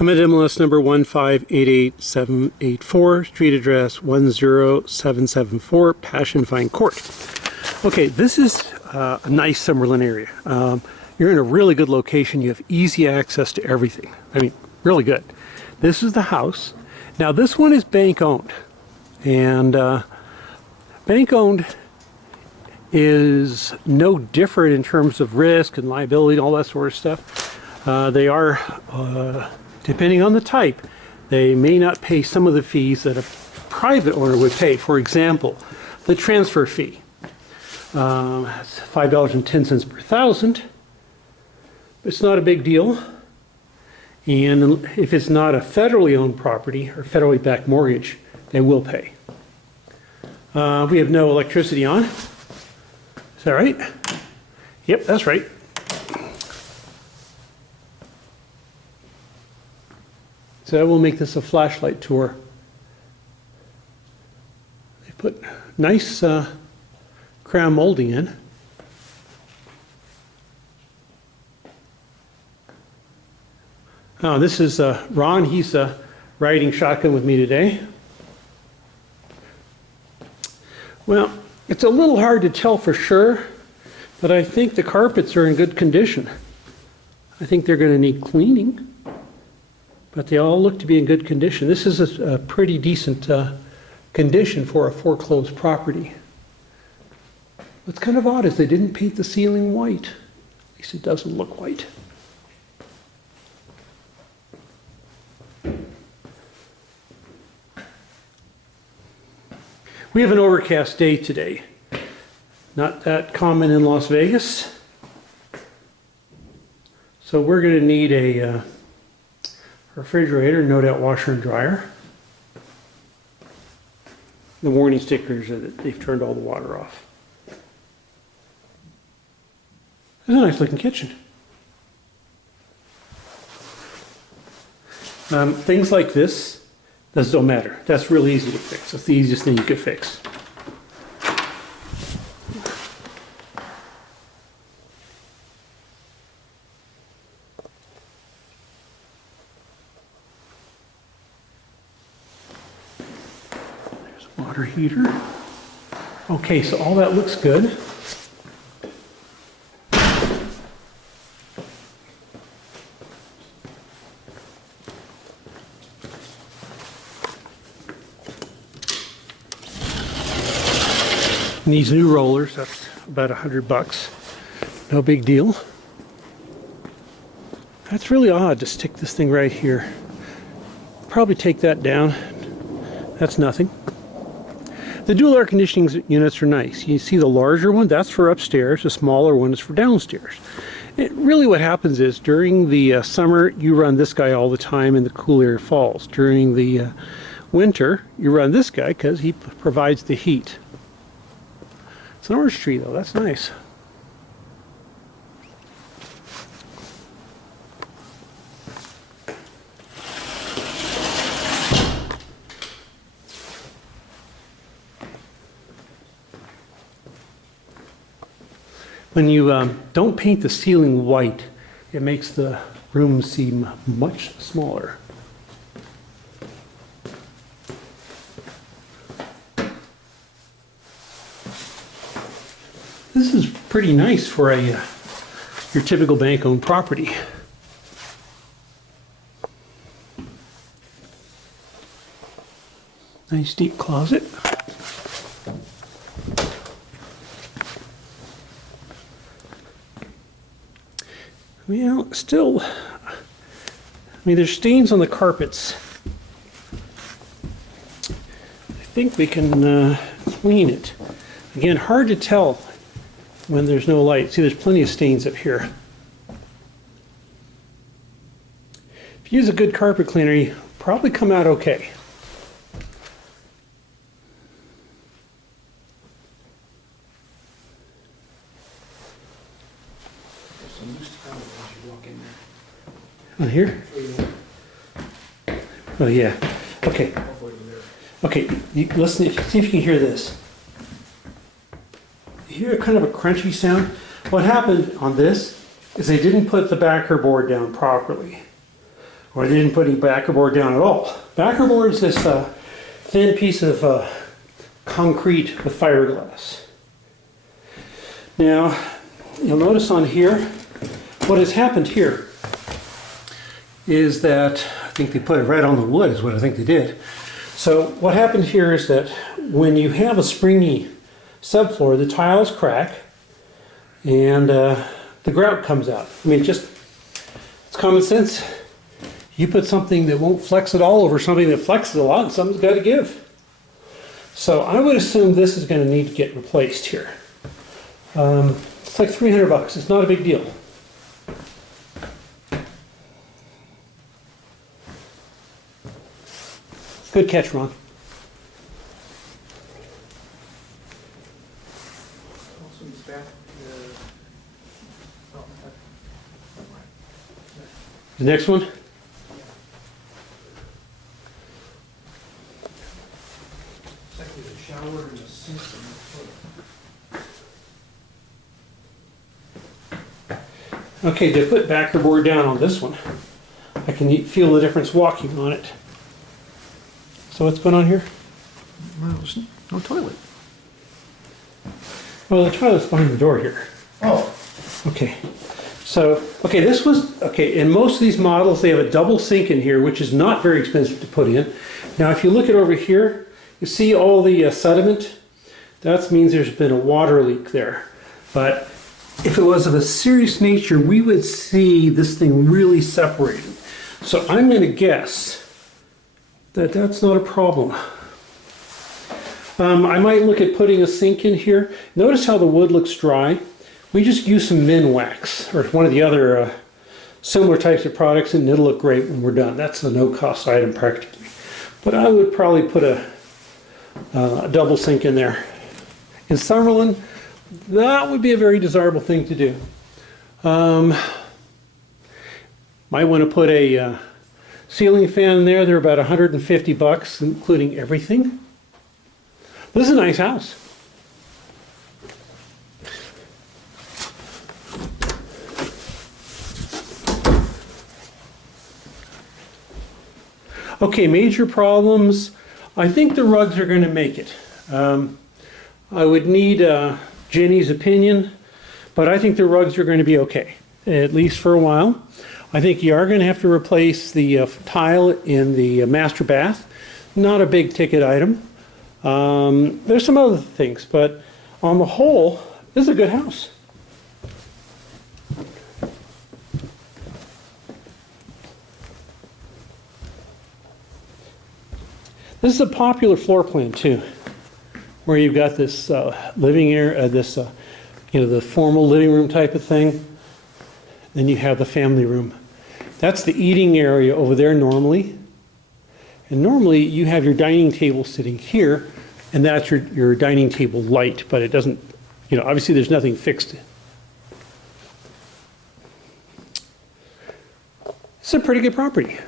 I'm at MLS number 1588784, street address 10774, Passion Vine Court. Okay, this is a nice Summerlin area. You're in a really good location. You have easy access to everything. I mean, really good. This is the house. Now, this one is bank owned. And bank owned is no different in terms of risk and liability and all that sort of stuff. They are, depending on the type, they may not pay some of the fees that a private owner would pay. For example, the transfer fee. That's $5.10 per thousand. It's not a big deal. And if it's not a federally owned property or federally backed mortgage, they will pay. We have no electricity on. Is that right? Yep, that's right. So I will make this a flashlight tour. They put nice crown molding in. Oh, this is Ron. He's riding shotgun with me today. Well, it's a little hard to tell for sure, but I think the carpets are in good condition. I think they're going to need cleaning, but they all look to be in good condition. This is a pretty decent condition for a foreclosed property. What's kind of odd is they didn't paint the ceiling white. At least it doesn't look white. We have an overcast day today. Not that common in Las Vegas. So we're going to need a refrigerator, no doubt washer and dryer. The warning stickers are that they've turned all the water off. It's a nice looking kitchen. Things like this, those don't matter. That's really easy to fix. That's the easiest thing you could fix. There's a water heater. Okay, so all that looks good. Needs new rollers. That's about $100. No big deal. That's really odd to stick this thing right here. Probably take that down. That's nothing. The dual air conditioning units are nice. You see the larger one, that's for upstairs. The smaller one is for downstairs. Really what happens is during the summer, you run this guy all the time and the cool air falls. During the winter, you run this guy because he provides the heat. It's an orange tree though, that's nice. When you don't paint the ceiling white, it makes the room seem much smaller. This is pretty nice for your typical bank-owned property. Nice deep closet. Well, still, I mean, there's stains on the carpets. I think we can clean it. Again, hard to tell when there's no light. See, there's plenty of stains up here. If you use a good carpet cleaner, you probably come out okay. On here? Oh yeah. Okay. Okay. Listen. See if you can hear this. You hear kind of a crunchy sound? What happened on this is they didn't put the backer board down properly. or they didn't put any backer board down at all. Backer board is this thin piece of concrete with fiberglass. Now, you'll notice on here, what has happened here is that, I think they put it right on the wood is what I think they did. So what happened here is that when you have a springy subfloor, the tiles crack and the grout comes out. I mean, it's common sense. You put something that won't flex at all over something that flexes a lot, and something's got to give. So I would assume this is going to need to get replaced here. It's like $300. It's not a big deal. Good catch, Ron. The next one? It's actually the shower and the sink and the toilet. Okay, they put backer board down on this one. I can feel the difference walking on it. So what's going on here? Well, there's no toilet. Well, the toilet's behind the door here. Oh. Okay. So, okay, this was, okay, in most of these models, they have a double sink in here, which is not very expensive to put in. Now, if you look at over here, you see all the sediment? That means there's been a water leak there. But if it was of a serious nature, we would see this thing really separated. So I'm going to guess that that's not a problem. I might look at putting a sink in here. Notice how the wood looks dry. We just use some Minwax or one of the other similar types of products, and it'll look great when we're done. That's a no-cost item practically. But I would probably put a double sink in there. In Summerlin, that would be a very desirable thing to do. Might want to put a ceiling fan in there. They're about $150, including everything. This is a nice house. Okay, major problems. I think the rugs are going to make it. I would need Jenny's opinion, but I think the rugs are going to be okay, at least for a while. I think you are going to have to replace the tile in the master bath. Not a big ticket item. There's some other things, but on the whole, this is a good house. This is a popular floor plan too, where you've got this living area, the formal living room type of thing. Then you have the family room. That's the eating area over there normally. And normally you have your dining table sitting here, and that's your dining table light, but it doesn't, obviously there's nothing fixed. It's a pretty good property.